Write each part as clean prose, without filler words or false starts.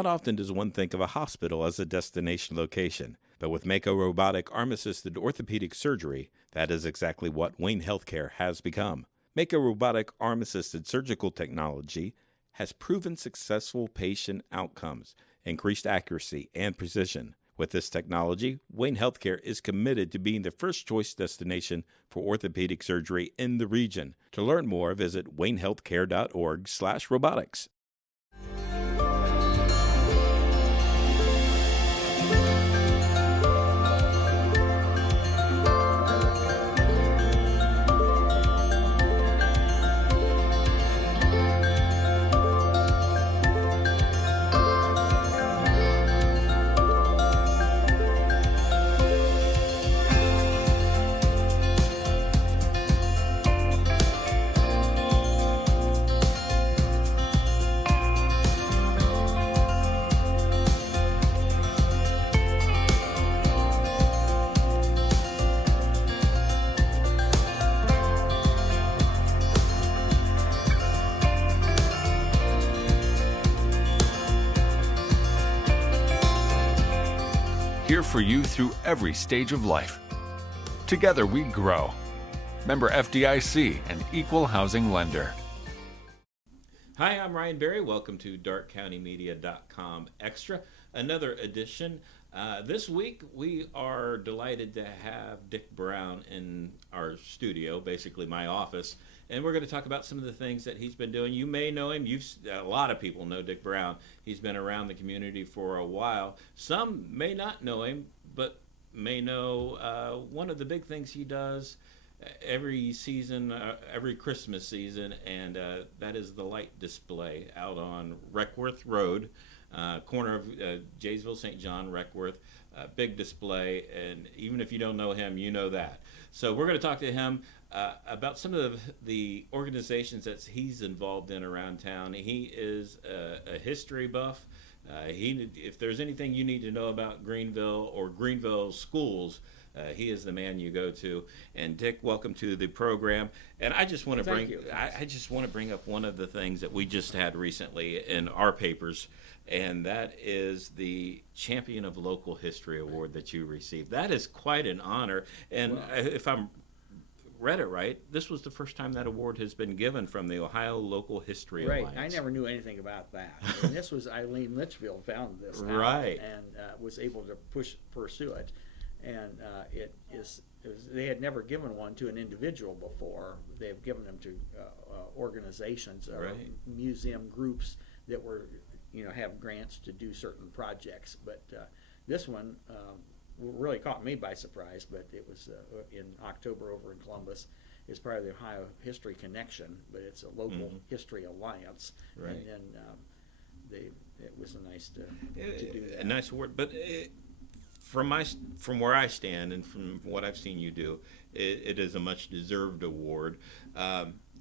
Not often does one think of a hospital as a destination location, but with Mako robotic arm-assisted orthopedic surgery, that is exactly what Wayne Healthcare has become. Mako robotic arm-assisted surgical technology has proven successful patient outcomes, increased accuracy, and precision. With this technology, Wayne Healthcare is committed to being the first choice destination for orthopedic surgery in the region. To learn more, visit waynehealthcare.org/robotics. Here for you through every stage of life. Together we grow. Member FDIC, an equal housing lender. Hi, I'm Ryan Berry. Welcome to darkcountymedia.com Extra, another edition. This week we are delighted to have Dick Brown in our studio, basically my office, and we're going to talk about some of the things that he's been doing. You may know him. A lot of people know Dick Brown. He's been around the community for a while. Some may not know him, but may know one of the big things he does every season, every Christmas season, and that is the light display out on Requarth Road, corner of Jaysville-St. John, Requarth. Big display, and even if you don't know him, you know that. So we're going to talk to him about some of the organizations that he's involved in around town. He is a history buff. If there's anything you need to know about Greenville or Greenville schools, he is the man you go to. And Dick, welcome to the program. And I just want to I just want to bring up one of the things that we just had recently in our papers, and that is the Champion of Local History Award that you received. That is quite an honor. And if I'm read it right, this was the first time that award has been given from the Ohio Local History Alliance. Right. I never knew anything about that. And this was Eileen Litchfield found this out and was able to pursue it. And they had never given one to an individual before. They've given them to organizations or museum groups that were, have grants to do certain projects. But this one really caught me by surprise. But it was in October over in Columbus. It's part of the Ohio History Connection, but it's a local history alliance. Right. And then it was nice to do that. A nice award, but. From where I stand and from what I've seen you do, it is a much deserved award.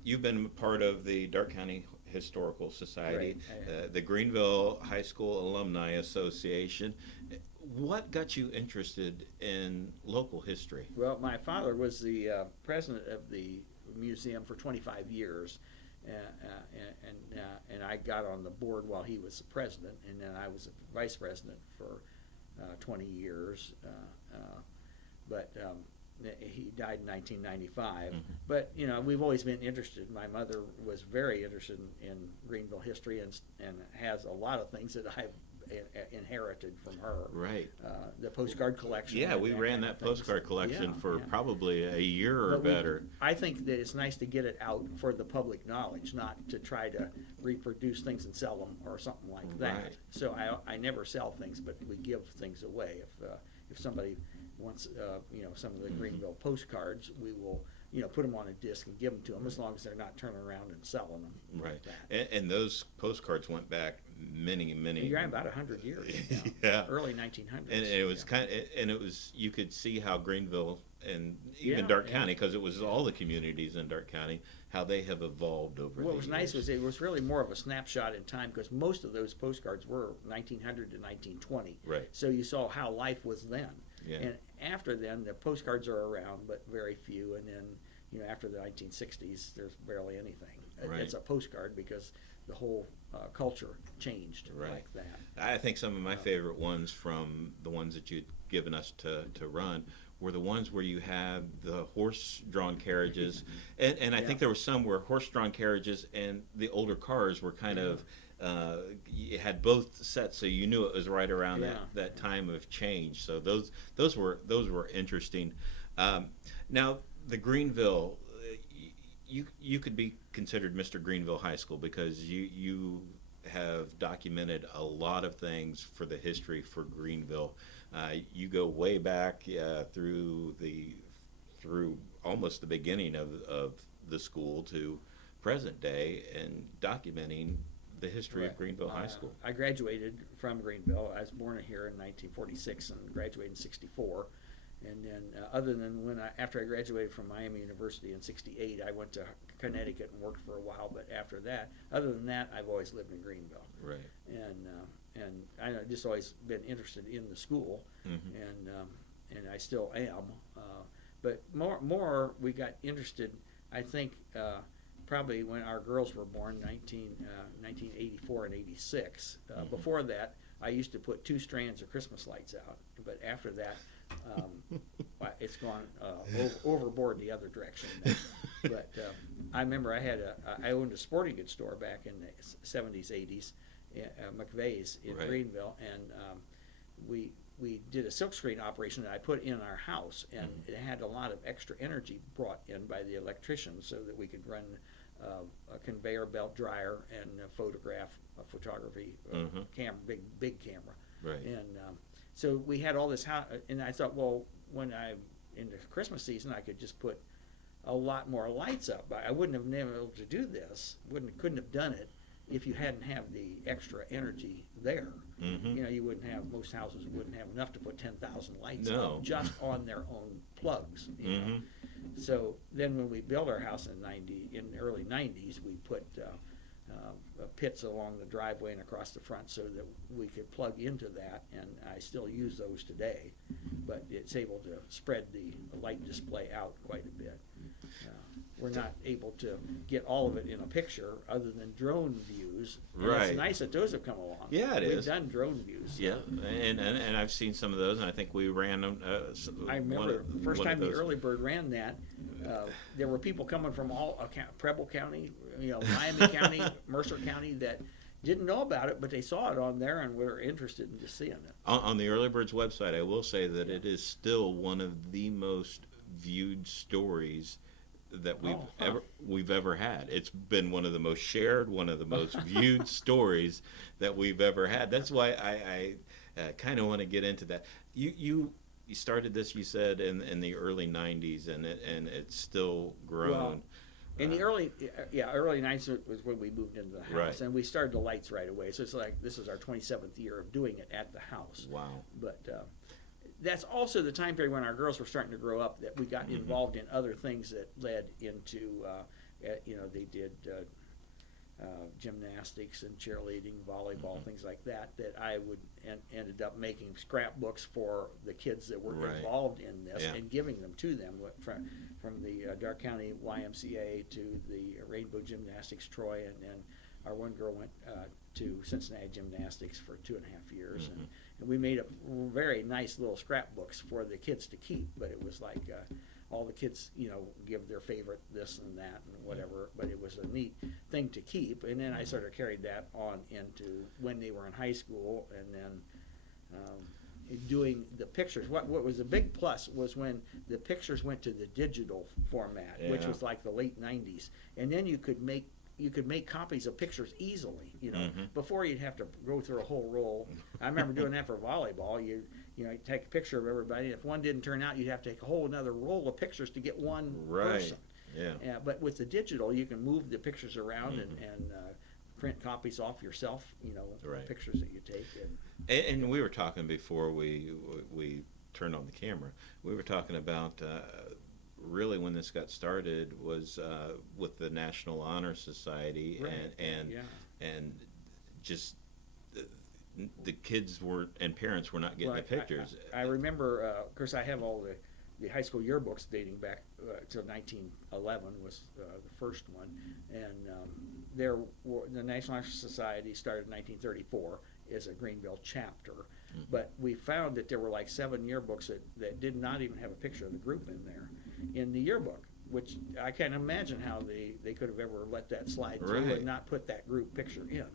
You've been part of the Darke County Historical Society, the Greenville High School Alumni Association. What got you interested in local history? Well, my father was the president of the museum for 25 years, and I got on the board while he was the president, and then I was a vice president for 20 years, but he died in 1995. But we've always been interested. My mother was very interested in Greenville history and has a lot of things that I've inherited from her. Right. The postcard collection. Yeah, we ran that postcard collection for probably a year or better. I think that it's nice to get it out for the public knowledge, not to try to reproduce things and sell them or something like that. Right. So I never sell things, but we give things away. If somebody wants, some of the Greenville postcards, we will, put them on a disc and give them to them as long as they're not turning around and selling them. Right. Like And those postcards went back many. You're about 100 years. Yeah. Early 1900s. And it was you could see how Greenville and even Darke County, because it was all the communities in Darke County, how they have evolved over the years. What was nice was it was really more of a snapshot in time, because most of those postcards were 1900 to 1920. Right. So you saw how life was then. Yeah. And after then, the postcards are around, but very few. And then after the 1960s, there's barely anything. Right. It's a postcard because the whole culture changed Right. like that. I think some of my favorite ones from the ones that you'd given us to run were the ones where you had the horse-drawn carriages, and I think there were some where horse-drawn carriages and the older cars were kind of, you had both sets, so you knew it was right around that time of change. So those were interesting. Now the Greenville, you could be considered Mr. Greenville High School because you have documented a lot of things for the history for Greenville. You go way back through almost the beginning of the school to present day and documenting the history of Greenville High School. I graduated from Greenville. I was born here in 1946 and graduated in '64. And then, other than after I graduated from Miami University in '68, I went to Connecticut and worked for a while. But after that, other than that, I've always lived in Greenville. Right. And I've just always been interested in the school, and I still am. But more we got interested, I think, probably when our girls were born, 1984 and '86. Before that, I used to put 2 strands of Christmas lights out. But after that, it's gone overboard the other direction. But I remember I owned a sporting goods store back in the '70s, '80s, McVeigh's in Greenville, and we did a silkscreen operation that I put in our house, and it had a lot of extra energy brought in by the electricians so that we could run a conveyor belt dryer and photography camera, big camera. Right. And so we had all this, and I thought, well, in the Christmas season, I could just put a lot more lights up. I wouldn't have been able to do this. Couldn't have done it if you hadn't have the extra energy there. You wouldn't have, most houses wouldn't have enough to put 10,000 lights up just on their own plugs. So then when we built our house in the early '90s, we put pits along the driveway and across the front so that we could plug into that, and I still use those today, but it's able to spread the light display out quite a bit. We're not able to get all of it in a picture other than drone views. And it's nice that those have come along. Yeah, it is. We've done drone views. Yeah, and I've seen some of those, and I think we ran them. I remember the first time the Early Bird ran that, there were people coming from all Preble County, Miami County, Mercer County that didn't know about it, but they saw it on there and were interested in just seeing it. On the Early Bird's website, I will say that it is still one of the most viewed stories that we've ever had. It's been one of the most shared, one of the most viewed stories that we've ever had. That's why I kind of want to get into that. You started this, you said, in the early '90s, and it's still grown. Well, in the early '90s was when we moved into the house, and we started the lights right away. So it's like this is our 27th year of doing it at the house. Wow! But that's also the time period when our girls were starting to grow up that we got involved in other things that led into, they did gymnastics and cheerleading, volleyball, things like that, that I ended up making scrapbooks for the kids that were involved in this and giving them to them from the Dark County YMCA to the Rainbow Gymnastics Troy, and then our one girl went to Cincinnati Gymnastics for 2.5 years, and we made up very nice little scrapbooks for the kids to keep. But it was like all the kids, give their favorite this and that and whatever. But it was a neat thing to keep. And then I sort of carried that on into when they were in high school, and then doing the pictures. What was a big plus was when the pictures went to the digital format, which was like the late '90s, and then you could make copies of pictures easily. Before you'd have to go through a whole roll. I remember doing that for volleyball. You take a picture of everybody. If one didn't turn out, you'd have to take a whole another roll of pictures to get one person. Yeah. But with the digital, you can move the pictures around and print copies off yourself. Pictures that you take. And we were talking before we turned on the camera. We were talking about. Really, when this got started was with the National Honor Society, and just the kids and parents were not getting the pictures. I remember, of course, I have all the the high school yearbooks dating back to 1911 was the first one, and the National Honor Society started in 1934 as a Greenville chapter. But we found that there were like 7 yearbooks that did not even have a picture of the group in there in the yearbook, which I can't imagine how they could have ever let that slide through and not put that group picture in.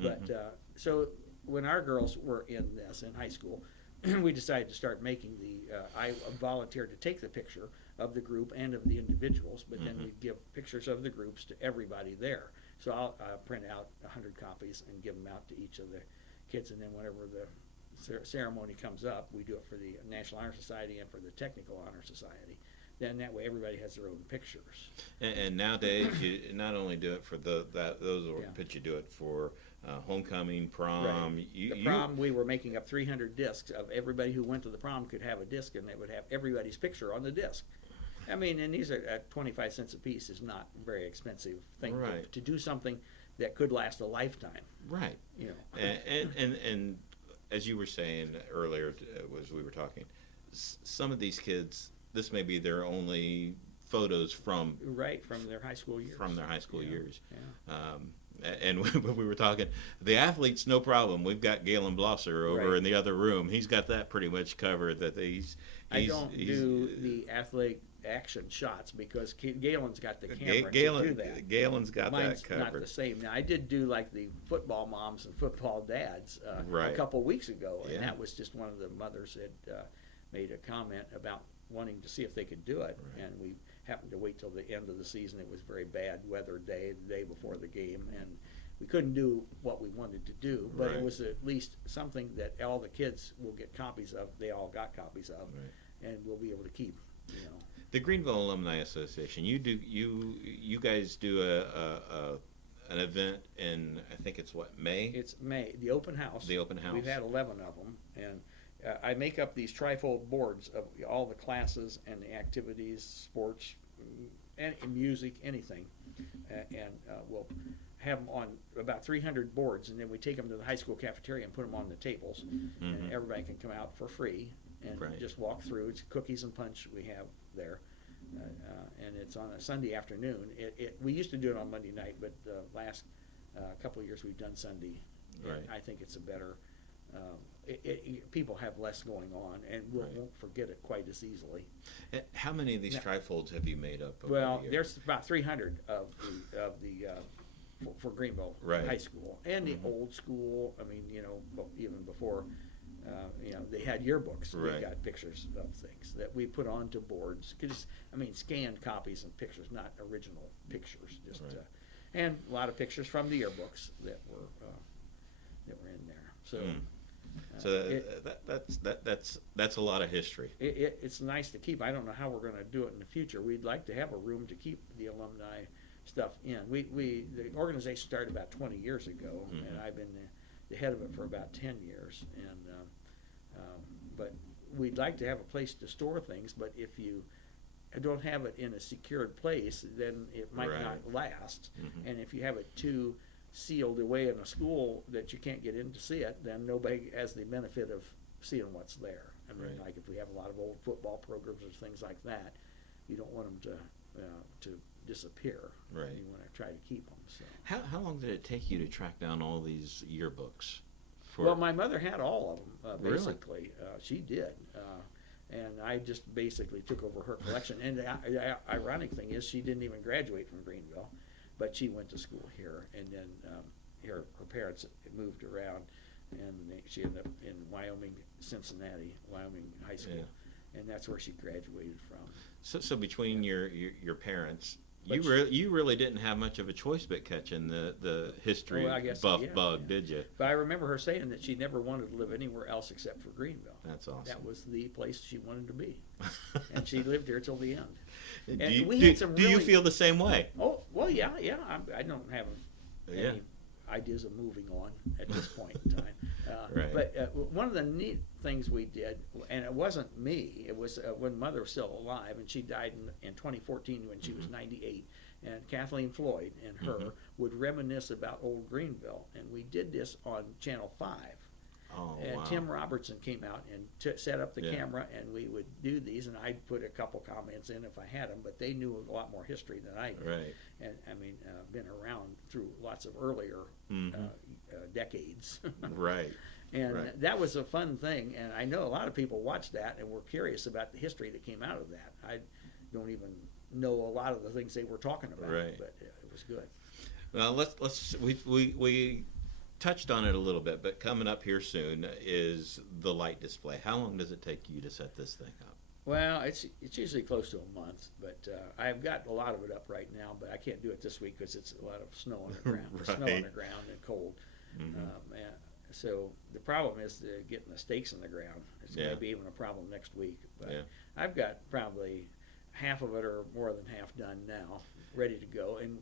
But so when our girls were in high school, we decided to start making I volunteered to take the picture of the group and of the individuals, but then we'd give pictures of the groups to everybody there. So I'll print out 100 copies and give them out to each of the kids, and then whenever the ceremony comes up, we do it for the National Honor Society and for the Technical Honor Society. Then that way everybody has their own pictures. And nowadays you not only do it for those, but you do it for homecoming, prom. Right. The prom, we were making up 300 discs of everybody who went to the prom could have a disc, and they would have everybody's picture on the disc. I mean, and these are at 25 cents a piece is not a very expensive thing to do something that could last a lifetime. Right. You know. And as you were saying earlier, as we were talking, some of these kids, this may be their only photos from their high school years. From their high school years. Yeah. And when we were talking, the athletes, no problem. We've got Galen Blosser over in the other room. He's got that pretty much covered. I don't do the athletic action shots because Galen's got the camera to do that. Galen's got Mine's that covered. Not the same. Now I did do like the football moms and football dads a couple weeks ago, and that was just one of the mothers had made a comment about wanting to see if they could do it, and we happened to wait till the end of the season. It was a very bad weather day, the day before the game, and we couldn't do what we wanted to do, but it was at least something that all the kids will get copies of. They all got copies of, and we'll be able to keep. You know. The Greenville Alumni Association. You guys do an event in, I think it's May. It's May. The open house. The open house. We've had 11 of them, and I make up these trifold boards of all the classes and the activities, sports, and music, anything, and we'll have them on about 300 boards, and then we take them to the high school cafeteria and put them on the tables, and everybody can come out for free and just walk through. It's cookies and punch we have there, and it's on a Sunday afternoon. We used to do it on Monday night, but the last couple of years we've done Sunday. I think it's a better. People have less going on, and won't forget it quite as easily. How many of these trifolds have you made up? Well, there's about 300 of the for Greenville High School and the old school. I mean, even before, they had yearbooks. We got pictures of things that we put onto boards. Scanned copies and pictures, not original pictures. And a lot of pictures from the yearbooks that were in there. So. That's a lot of history. It's nice to keep. I don't know how we're going to do it in the future. We'd like to have a room to keep the alumni stuff in. The organization started about 20 years ago, and I've been the head of it for about 10 years. And but we'd like to have a place to store things. But if you don't have it in a secured place, then it might not last. And if you have it too sealed away in a school that you can't get in to see it, then nobody has the benefit of seeing what's there. Like if we have a lot of old football programs or things like that, you don't want them to disappear. You want to try to keep them. So. How long did it take you to track down all these yearbooks? Well, my mother had all of them, basically. She did. And I just basically took over her collection. And the ironic thing is she didn't even graduate from Greenville. But she went to school here, and then her parents moved around, and she ended up in Cincinnati, Wyoming High School, and that's where she graduated from. So between your parents, you really didn't have much of a choice but catching the history bug, did you? But I remember her saying that she never wanted to live anywhere else except for Greenville. That's awesome. That was the place she wanted to be, and she lived here till the end. Do you feel the same way? Oh, well, yeah. I don't have any ideas of moving on at this point in time. But one of the neat things we did, and it wasn't me, it was when Mother was still alive, and she died in 2014 when she was 98. And Kathleen Floyd and her would reminisce about old Greenville. And we did this on Channel 5. Oh, and wow. Tim Robertson came out and set up the camera, and we would do these, and I'd put a couple comments in if I had them, but they knew a lot more history than I did. Right. And I mean, been around through lots of earlier decades. Right. And that was a fun thing, and I know a lot of people watched that and were curious about the history that came out of that. I don't even know a lot of the things they were talking about, but it was good. Well, we touched on it a little bit, but coming up here soon is the light display. How long does it take you to set this thing up? Well, it's usually close to a month, but I've got a lot of it up right now, but I can't do it this week because it's a lot of snow on the ground, snow on the ground and cold. So the problem is getting the stakes in the ground. It's going to be even a problem next week. But I've got probably half of it or more than half done now, ready to go. And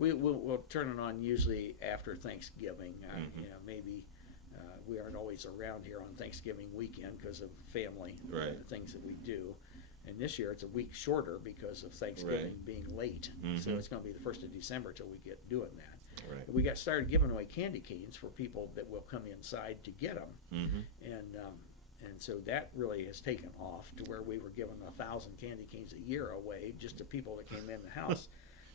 we'll turn it on usually after Thanksgiving. Maybe we aren't always around here on Thanksgiving weekend because of family things that we do. And this year it's a week shorter because of Thanksgiving being late. So it's going to be the 1st of December till we get doing that. Right. We got started giving away candy canes for people that will come inside to get them, and so that really has taken off to where we were giving 1,000 candy canes a year away just to people that came in the house.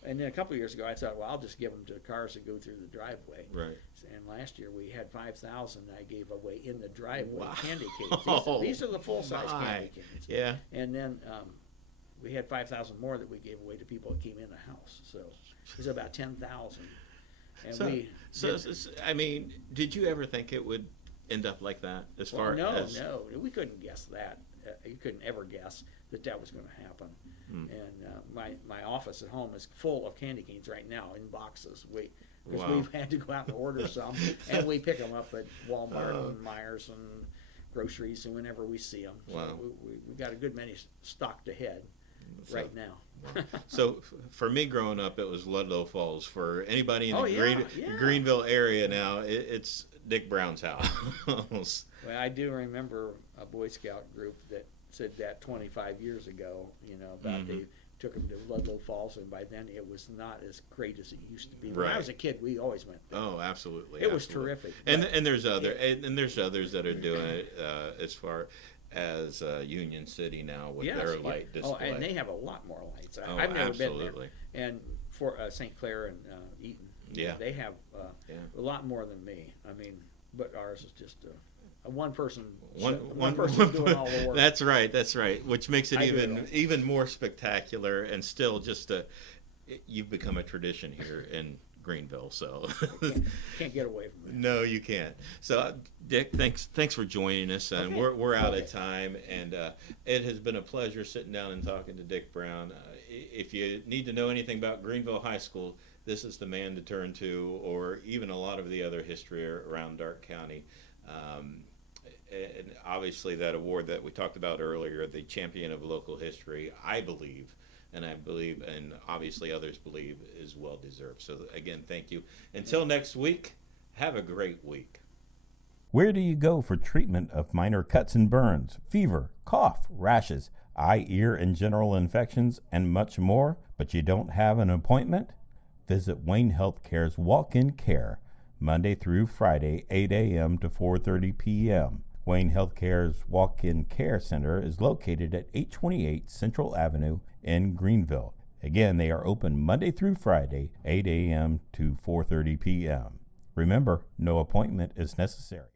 And then a couple of years ago, I thought, well, I'll just give them to cars that go through the driveway. Right. And last year we had 5,000 I gave away in the driveway candy canes. These are the full-size candy canes. Yeah. And then we had 5,000 more that we gave away to people that came in the house. So it was about 10,000. And I mean, did you ever think it would end up like that? No, we couldn't guess that. You couldn't ever guess that was going to happen. And my office at home is full of candy canes right now in boxes. Because we've had to go out and order some, and we pick them up at Walmart and Myers and groceries, and whenever we see them. So we got a good many stocked ahead right now. So for me growing up, it was Ludlow Falls. For anybody in the Greenville area now, it's Dick Brown's house. Well, I do remember a Boy Scout group that said that 25 years ago, about they took them to Ludlow Falls, and by then it was not as great as it used to be. When I was a kid, we always went there. Oh, absolutely. It was terrific. And there's there's others that are doing it as far as Union City now with their light display. Oh, and they have a lot more lights. I've never been there. And for St. Clair and Eaton, they have a lot more than me. I mean, but ours is just one person doing all the work. That's right. Which makes it even more spectacular, and still just you've become a tradition here in Greenville, so can't get away from it. No, you can't. So, Dick, thanks for joining us, and we're out of time, and it has been a pleasure sitting down and talking to Dick Brown. If you need to know anything about Greenville High School, this is the man to turn to, or even a lot of the other history around Darke County. And obviously that award that we talked about earlier, the Champion of Local History, I believe, and obviously others believe, is well deserved. So again, thank you. Until next week, have a great week. Where do you go for treatment of minor cuts and burns, fever, cough, rashes, eye, ear, and general infections, and much more, but you don't have an appointment? Visit Wayne Healthcare's Walk-In Care, Monday through Friday, 8 a.m. to 4:30 p.m. Wayne Healthcare's Walk-In Care Center is located at 828 Central Avenue in Greenville. Again, they are open Monday through Friday, 8 a.m. to 4:30 p.m. Remember, no appointment is necessary.